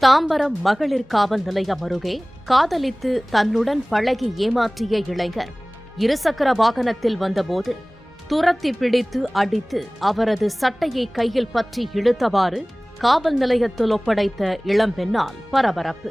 தாம்பரம் மகளிர் காவல் நிலையம் அருகே காதலித்து தன்னுடன் பழகி ஏமாற்றிய இளைஞர் இருசக்கர வாகனத்தில் வந்தபோது துரத்தி பிடித்து அடித்து அவரது சட்டையை கையில் பற்றி இழுத்தவாறு காவல் நிலையத்தில் ஒப்படைத்த இளம்பெண்ணால் பரபரப்பு.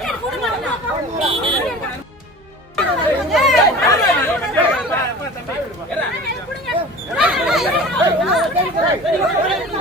よろしくお願いします。